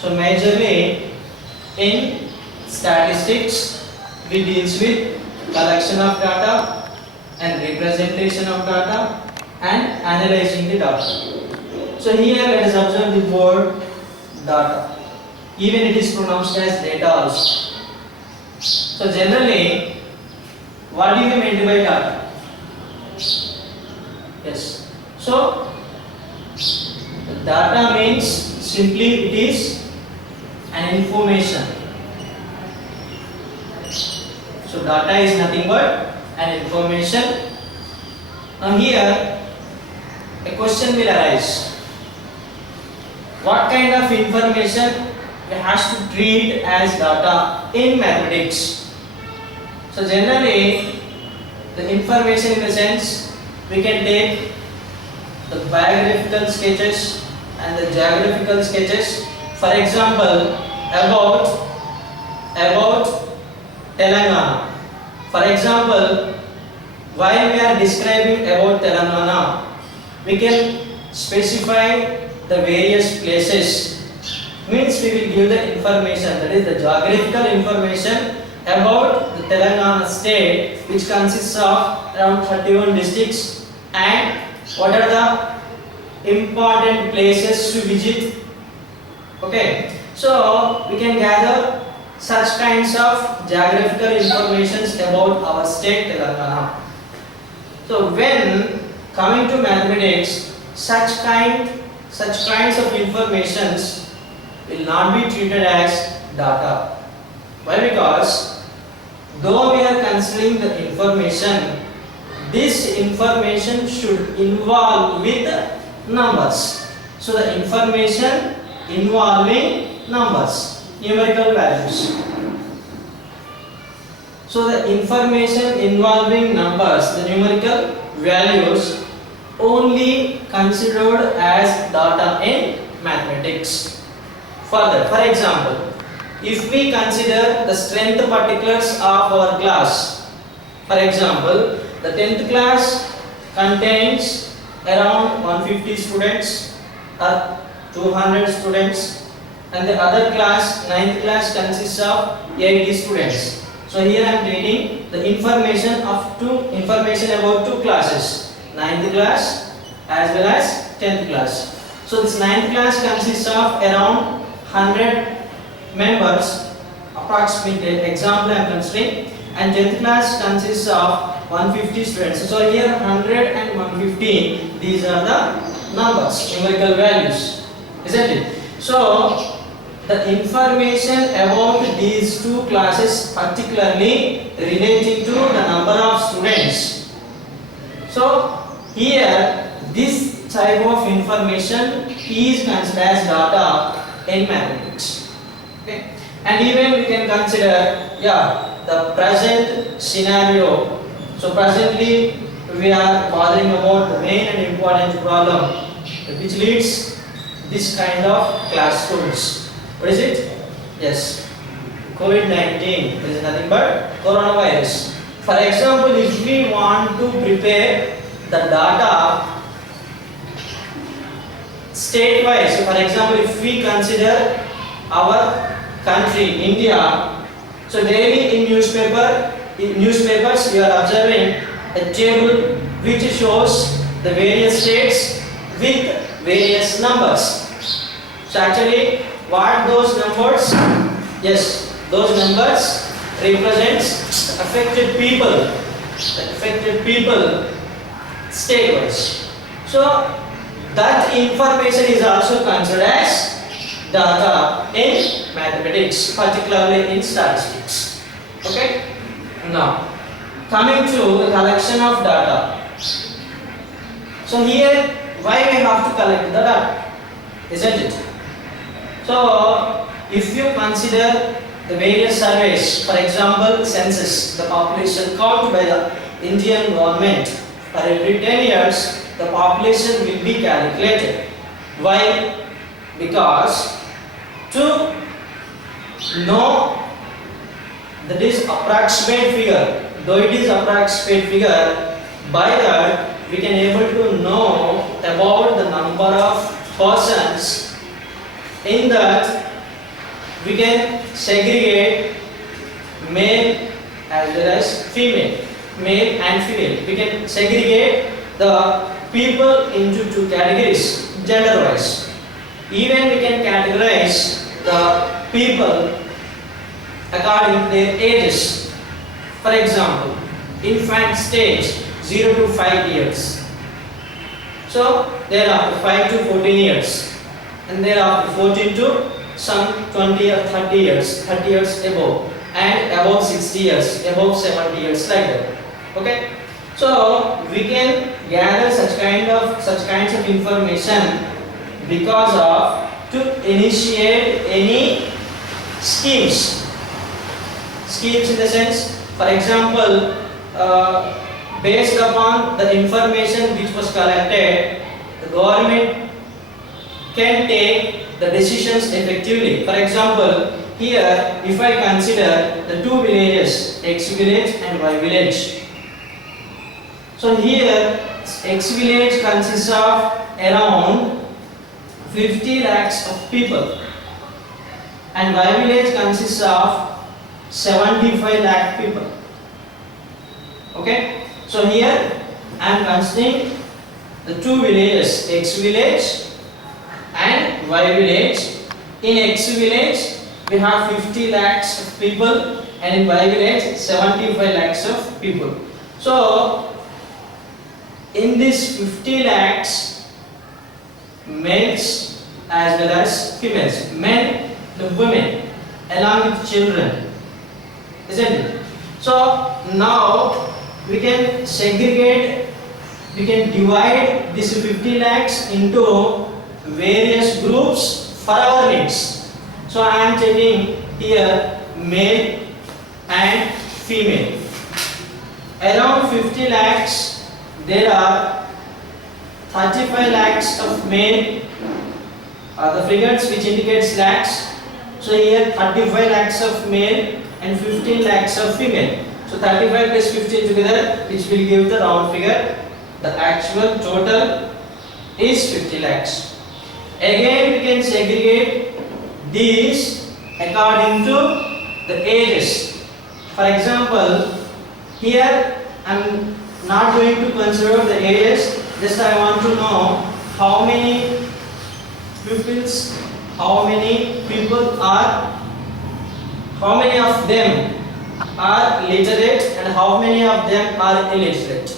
So majorly in statistics we deals with collection of data and representation of data and analyzing the data. So here let us observe the word data. Even it is pronounced as data also. So generally, what do you mean by data? Yes. So data means simply it is an information. So data is nothing but an information. Now here a question will arise. What kind of information we have to treat as data in mathematics? So generally the information in the sense we can take the biographical sketches and the geographical sketches. For example, about Telangana. For example, while we are describing about Telangana, we can specify the various places. Means we will give the information, that is the geographical information about the Telangana state, which consists of around 31 districts, and what are the important places to visit. Okay, so we can gather such kinds of geographical informations about our state Telangana. So when coming to mathematics, such kinds of informations will not be treated as data. Why? Because though we are considering the information, this information should involve with numbers. So the information involving numbers, numerical values. So the information involving numbers, the numerical values, only considered as data in mathematics. Further, for example, if we consider the strength particulars of our class, for example, the 10th class contains around 150 students or 200 students, and the other class, 9th class, consists of 80 students. So here I am reading the information about two classes, 9th class as well as 10th class. So this 9th class consists of around 100 members, approximately example I am considering, and 10th class consists of 150 students. So here 100 and 150, these are the numbers, numerical values, isn't it? So the information about these two classes, particularly relating to the number of students. So here this type of information is considered as data in mathematics. Okay, and even we can consider the present scenario. So presently we are bothering about the main and important problem which leads this kind of classrooms. What is it? Yes, COVID-19 is nothing but coronavirus. For example, if we want to prepare the data state-wise, so for example, if we consider our country, India, so daily in newspapers, we are observing a table which shows the various states with various numbers. So actually, what those numbers? Yes, those numbers represents affected people state-wise. So that information is also considered as data in mathematics, particularly in statistics. Okay. Now, coming to the collection of data. So here, why we have to collect the data, isn't it? So, if you consider the various surveys, for example, census, the population count by the Indian government, for every 10 years, the population will be calculated. Why? Because to know that is approximate figure, though it is approximate figure, by that we can able to know about the number of persons in that we can segregate male as well as female, male and female. We can segregate the people into two categories, gender wise. Even we can categorize the people according to their ages. For example, infant stage 0 to 5 years. So there are 5 to 14 years, and there are 14 to some 20 or 30 years, 30 years above, and above 60 years, above 70 years, like that. Okay. So we can gather such kinds of information because of to initiate any schemes. Schemes in the sense, for example, based upon the information which was collected, the government can take the decisions effectively. For example, here if I consider the two villages, X village and Y village. So here X village consists of around 50 lakhs of people, and Y village consists of 75 lakh people. Okay, so here I am considering the two villages, X village and Y village. In X village we have 50 lakhs of people, and in Y village 75 lakhs of people. So in this 50 lakhs, males as well as females, men and women along with children, isn't it? So now we can segregate, we can divide this 50 lakhs into various groups for our needs. So I am taking here male and female. Around 50 lakhs there are 35 lakhs of male, the figures which indicates lakhs. So here 35 lakhs of male and 15 lakhs of female. So 35 plus 15 together, which will give the round figure. The actual total is 50 lakhs. Again we can segregate these according to the ages. For example, here I am not going to consider the ages, just I want to know how many pupils, how many people are, how many of them are literate and how many of them are illiterate.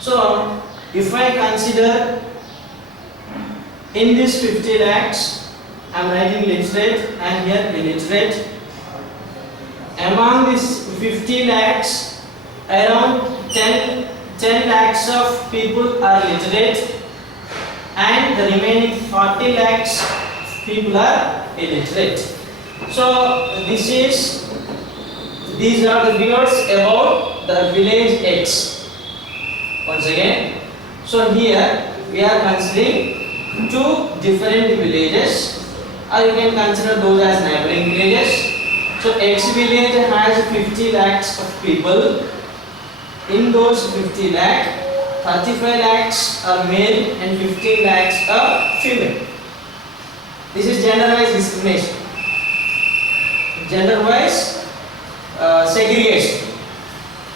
So if I consider in this 50 lakhs, I am writing literate and here illiterate. Among this 50 lakhs, around 10 lakhs of people are literate, and the remaining 40 lakhs people are illiterate. So these are the figures about the village X. Once again, so here we are considering two different villages, or you can consider those as neighboring villages. So X village has 50 lakhs of people. In those 50 lakh, 35 lakhs are male and 15 lakhs are female. This is gender-wise discrimination, gender-wise segregation.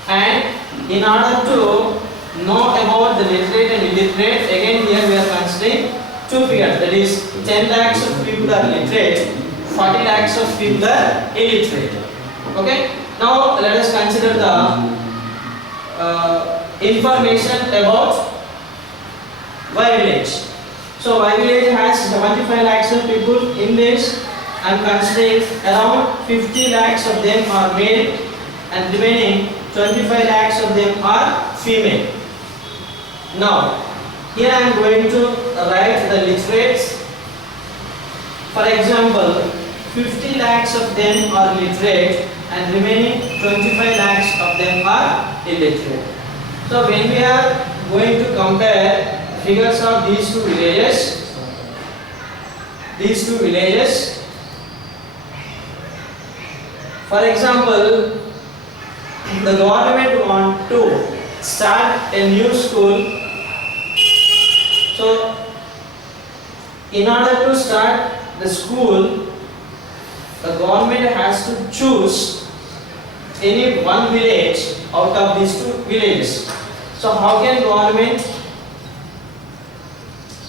And in order to know about the literate and illiterate, again here we are considering two figures, that is 10 lakhs of people are literate, 40 lakhs of people are illiterate. Okay, now let us consider the information about Y village. So Y village has 75 lakhs of people. In this I am considering around 50 lakhs of them are male and remaining 25 lakhs of them are female. Now here I am going to write the literates. For example, 50 lakhs of them are literate and remaining 25 lakhs of them are illiterate. So when we are going to compare figures of these two villages, for example, the government want to start a new school. So in order to start the school, the government has to choose any one village out of these two villages. So how can government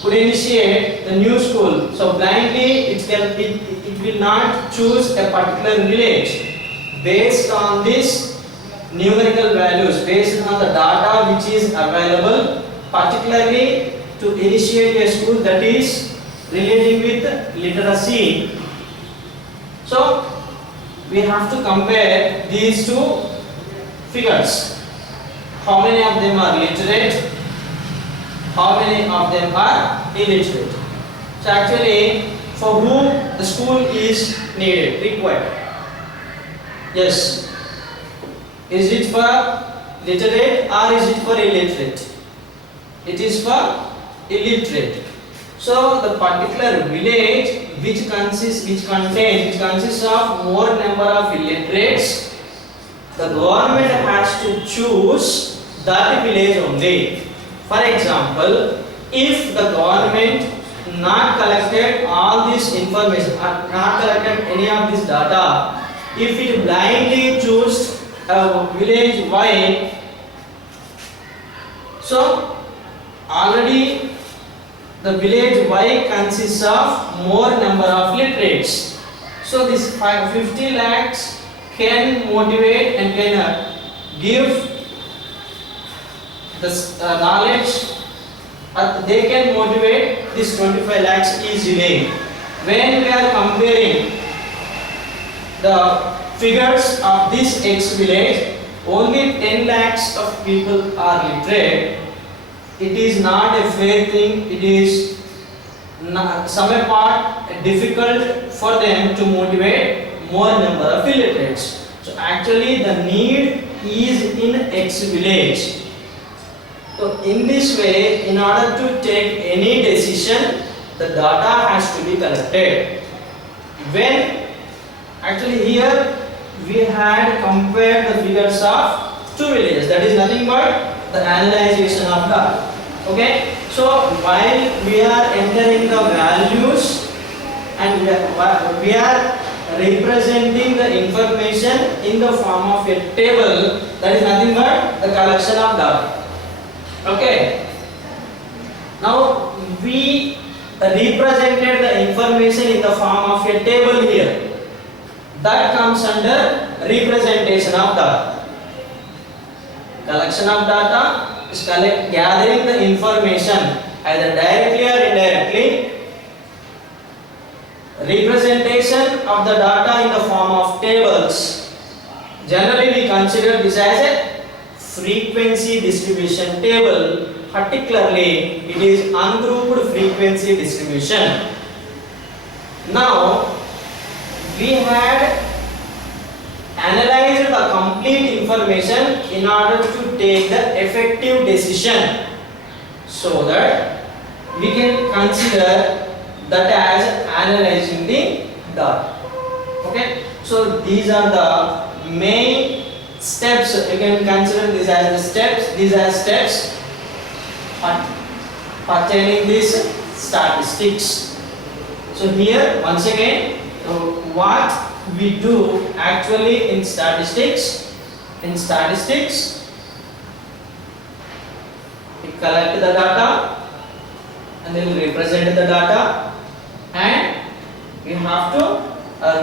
could initiate the new school? So blindly it will not choose a particular village based on this numerical values, based on the data which is available, particularly to initiate a school that is relating with literacy. So we have to compare these two figures. How many of them are literate? How many of them are illiterate? So actually, for whom the school is needed, required? Yes. Is it for literate or is it for illiterate? It is for illiterate. So the particular village which consists of more number of illiterates, the government has to choose that village only. For example, if the government not collected all this information or not collected any of this data, if it blindly choose a village Y, so already the village Y consists of more number of literates. So this 50 lakhs can motivate and can give this knowledge, they can motivate this 25 lakhs easily. When we are comparing the figures of this X village, only 10 lakhs of people are literate. It is not a fair thing. It is some part difficult for them to motivate more number of illiterates. So actually the need is in X village. So in this way, in order to take any decision, the data has to be collected. When actually here we had compared the figures of two villages, that is nothing but the analyzation of that. Okay, so while we are entering the values and we are representing the information in the form of a table, that is nothing but the collection of data. Okay, now we represented the information in the form of a table here. That comes under representation of data. Collection of data is gathering the information either directly or indirectly. Representation of the data in the form of tables. Generally we consider this as a frequency distribution table. Particularly it is ungrouped frequency distribution. Now we had analyzed the complete information in order to take the effective decision, so that we can consider that as analyzing the data. Okay, so these are the main steps. You can consider this as the steps. These are steps pertaining these statistics. So here once again, what we do actually in statistics, we collect the data and then represent the data, and we have to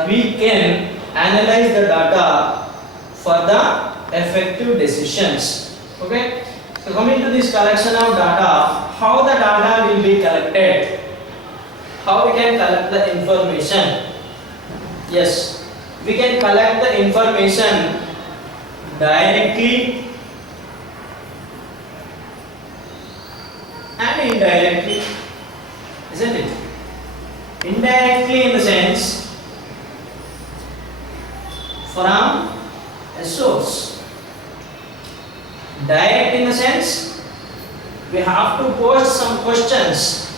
we can analyze the data for the effective decisions. Okay, so coming to this collection of data, how the data will be collected, how we can collect the information. Yes, we can collect the information directly and indirectly, isn't it? Indirectly in the sense from a source. Direct in the sense we have to post some questions.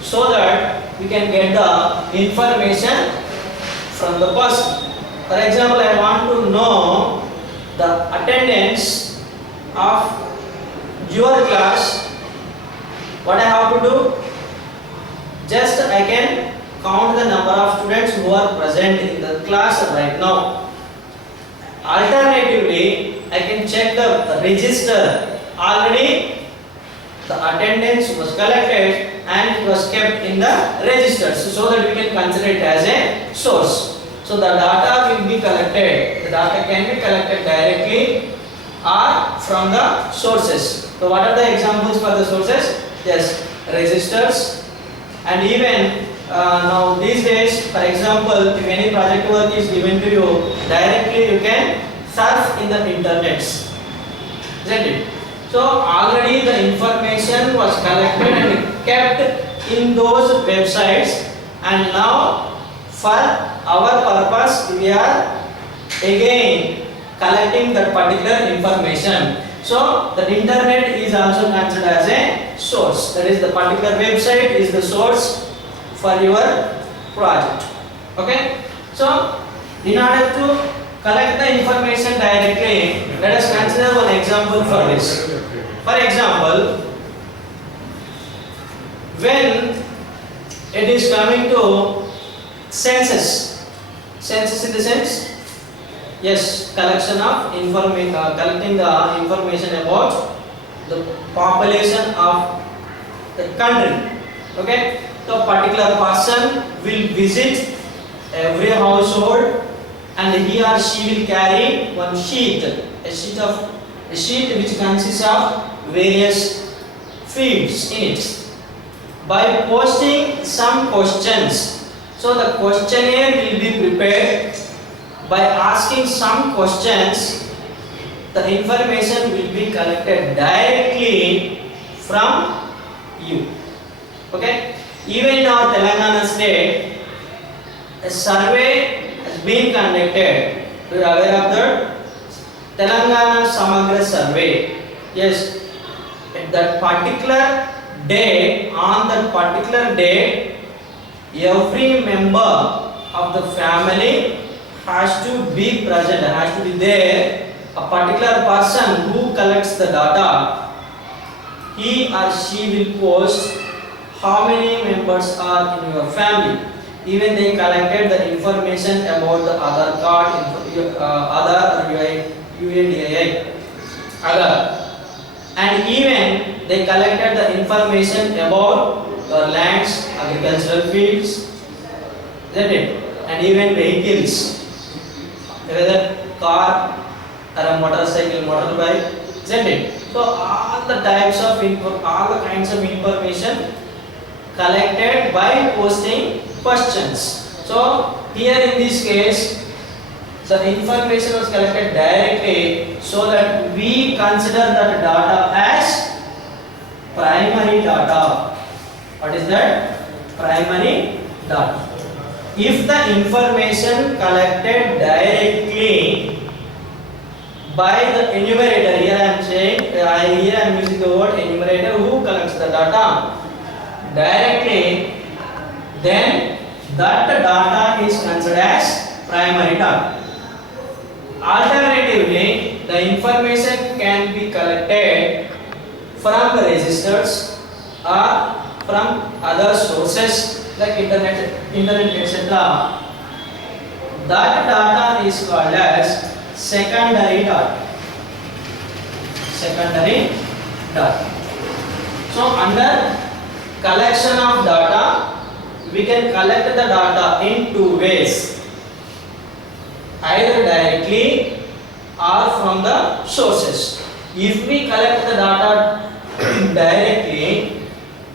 So that we can get the information from the person. For example, I want to know the attendance of your class. What I have to do? Just I can count the number of students who are present in the class right now. Alternatively, I can check the register. Already the attendance was collected and it was kept in the register, so that we can consider it as a source. So the data will be collected. The data can be collected directly or from the sources. So what are the examples for the sources? Yes, registers, and even now these days, for example, if any project work is given to you, directly you can surf in the internet, isn't it? So already the information was collected and kept in those websites, and now for our purpose we are again collecting that particular information. So the internet is also considered as a source. That is, the particular website is the source for your project. Okay. So in order to collect the information directly, let us consider one example for this. For example, when it is coming to census in the sense, yes, collection of information, collecting the information about the population of the country. Okay, so a particular person will visit every household, and he or she will carry one sheet, a sheet which consists of various fields in it. By posting some questions, so the questionnaire will be prepared. By asking some questions, the information will be collected directly from you. Okay? Even in our Telangana state, a survey has been conducted. You are aware of that? Telangana Samagra Survey. Yes, at that particular day, on that particular day, every member of the family has to be present, has to be there. A particular person who collects the data, he or she will post how many members are in your family. Even they collected the information about the Aadhaar card, Aadhaar or UIDAI, Aadhaar, and even they collected the information about your lands, agricultural fields, isn't it? And even vehicles, whether car or a motorcycle, motorbike, isn't it? So all the types of all the kinds of information collected by posting questions. So here in this case, the information was collected directly, so that we consider that data as primary data. What is that? Primary data. If the information collected directly by the enumerator, here I am saying, here I am using the word enumerator, who collects the data directly, then that data is considered as primary data. Alternatively, the information can be collected from the registers or from other sources like internet, etc. That data is called as secondary data. Secondary data. So under collection of data, we can collect the data in two ways, either directly or from the sources. If we collect the data directly,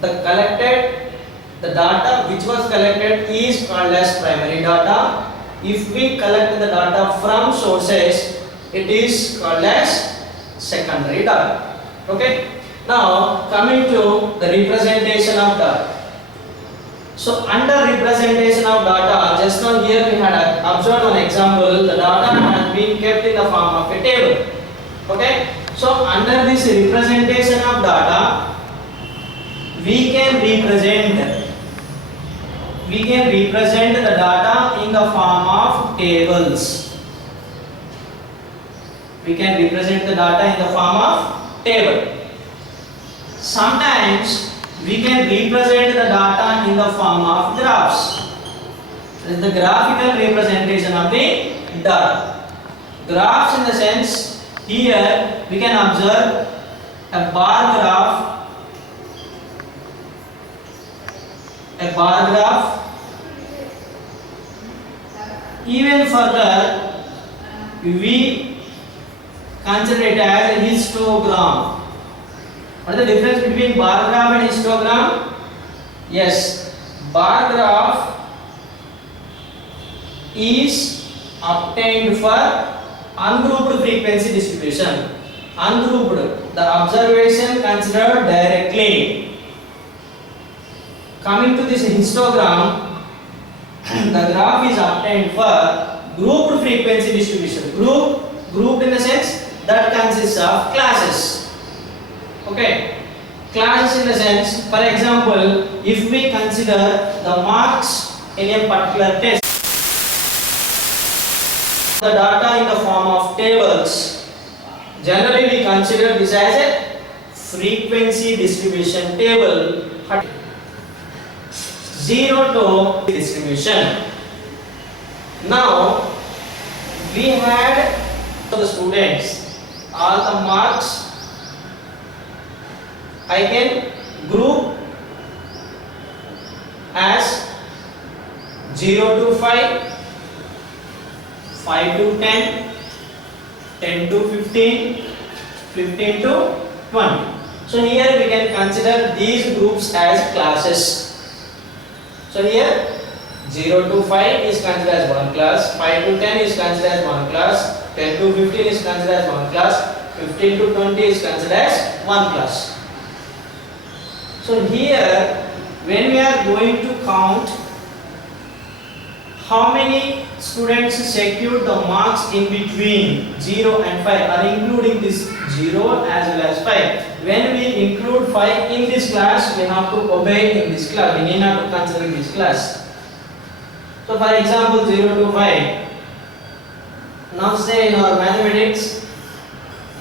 the data which was collected is called as primary data. If we collect the data from sources, it is called as secondary data. Okay. Now coming to the representation of data. So under representation of data, just now here we had observed one example. The data has been kept in the form of a table. Okay. So under this representation of data, we can represent the data in the form of tables. We can represent the data in the form of table. Sometimes we can represent the data in the form of graphs. That is the graphical representation of the data. Graphs in the sense, here we can observe a bar graph, even further we consider it as a histogram. What is the difference between bar graph and histogram? Yes, bar graph is obtained for ungrouped frequency distribution. Ungrouped, the observation considered directly. Coming to this histogram, the graph is obtained for grouped frequency distribution. Grouped in the sense that consists of classes. Okay, classes in the sense, for example, if we consider the marks in a particular test, the data in the form of tables, generally we consider this as a frequency distribution table. 0 to distribution. Now we had for the students all the marks I can group as 0 to 5, 5 to 10, 10 to 15, 15 to 20. So here we can consider these groups as classes. So here 0 to 5 is considered as one class, 5 to 10 is considered as one class, 10 to 15 is considered as one class, 15 to 20 is considered as one class. So here when we are going to count how many students secured the marks in between 0 and 5 are including this 0 as well as 5. When we include 5 in this class, we have to obey in this class. We need not to consider this class. So for example 0 to 5. Now say in our mathematics,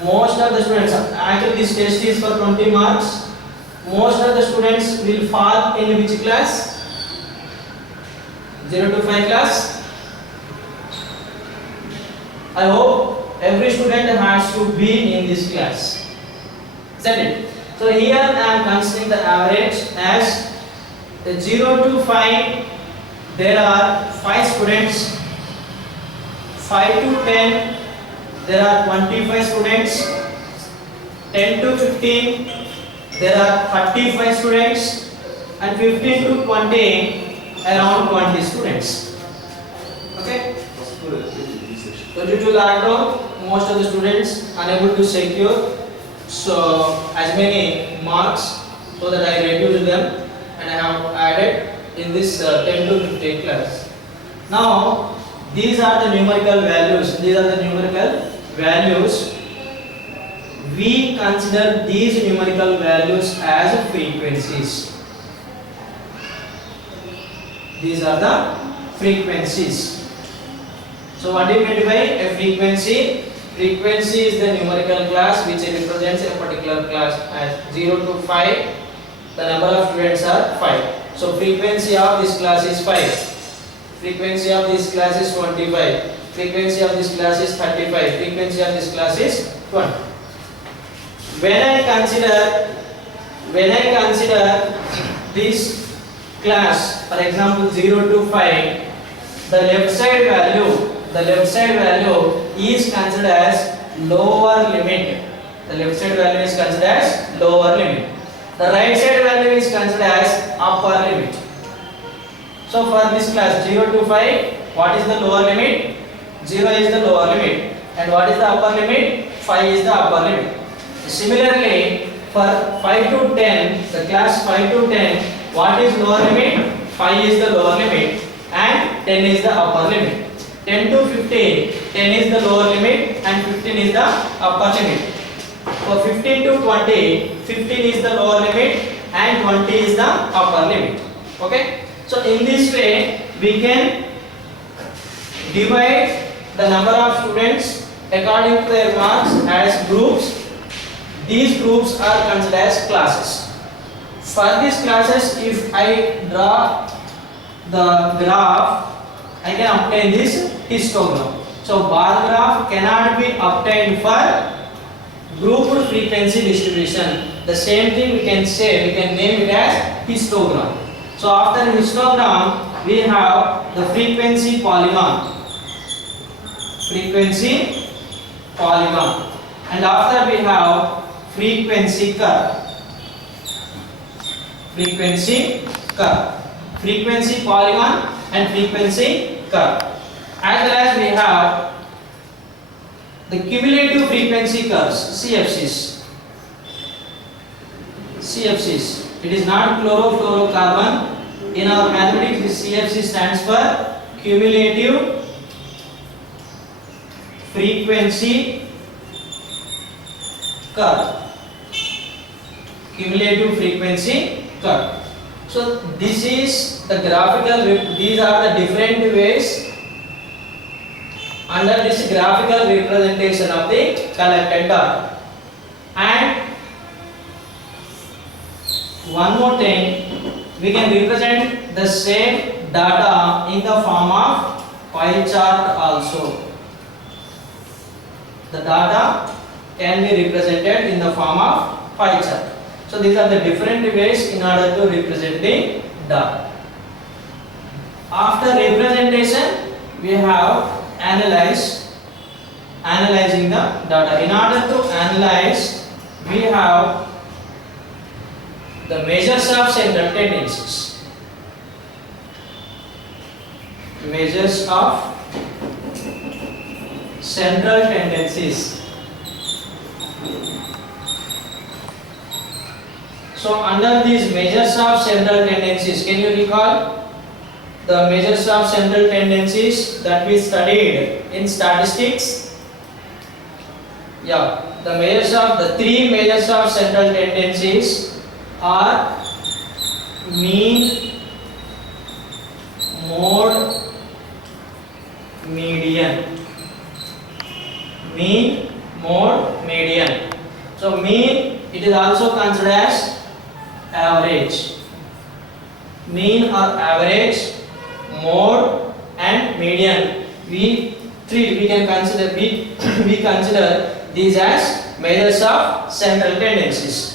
most of the students, actually this test is for 20 marks. Most of the students will fall in which class? 0 to 5 class. I hope every student has to be in this class. Isn't it? So here I am considering the average as 0 to 5. There are 5 students. 5 to 10. There are 25 students. 10 to 15. There are 35 students. And 15 to 20. Around 20 students. Okay? So due to lockdown, most of the students unable to secure as many marks, so that I reduced them and I have added in this 10 to 15 class. Now these are the numerical values. We consider these numerical values as frequencies. These are the frequencies. So what do you mean by a frequency? Frequency is the numerical class which represents a particular class as 0 to 5. The number of students are 5. So frequency of this class is 5. Frequency of this class is 25. Frequency of this class is 35. Frequency of this class is 20. When I consider this class, for example 0 to 5, the left side value is considered as lower limit. The left side value is considered as lower limit. The right side value is considered as upper limit. So for this class 0 to 5, what is the lower limit? 0 is the lower limit. And what is the upper limit? 5 is the upper limit. Similarly, for 5 to 10, the class 5 to 10, what is lower limit? 5 is the lower limit and 10 is the upper limit. 10 to 15, 10 is the lower limit and 15 is the upper limit. For 15 to 20, 15 is the lower limit and 20 is the upper limit. Okay? So in this way, we can divide the number of students according to their marks as groups. These groups are considered as classes. For these classes, if I draw the graph I can obtain this histogram. So bar graph cannot be obtained for grouped frequency distribution. The same thing we can say, we can name it as histogram. So after histogram, we have the frequency polygon. Frequency polygon. And after we have frequency curve. Frequency curve. Frequency polygon and frequency curve. As well as we have the cumulative frequency curves, CFCs. CFCs. It is not chlorofluorocarbon. In our mathematics, this CFC stands for cumulative frequency curve. Cumulative frequency curve. So this is the graphical. These are the different ways under this graphical representation of the collected data. And one more thing, we can represent the same data in the form of pie chart also. The data can be represented in the form of pie chart. So these are the different ways in order to represent the data. After representation, we have analyzing the data. In order to analyze, we have the measures of central tendencies. Measures of central tendencies. So under these measures of central tendencies, can you recall the measures of central tendencies that we studied in statistics? Yeah, the three measures of central tendencies are mean, mode, median. Mean, mode, median. So mean, it is also considered as average. Mean or average, mode and median. We consider these as measures of central tendencies.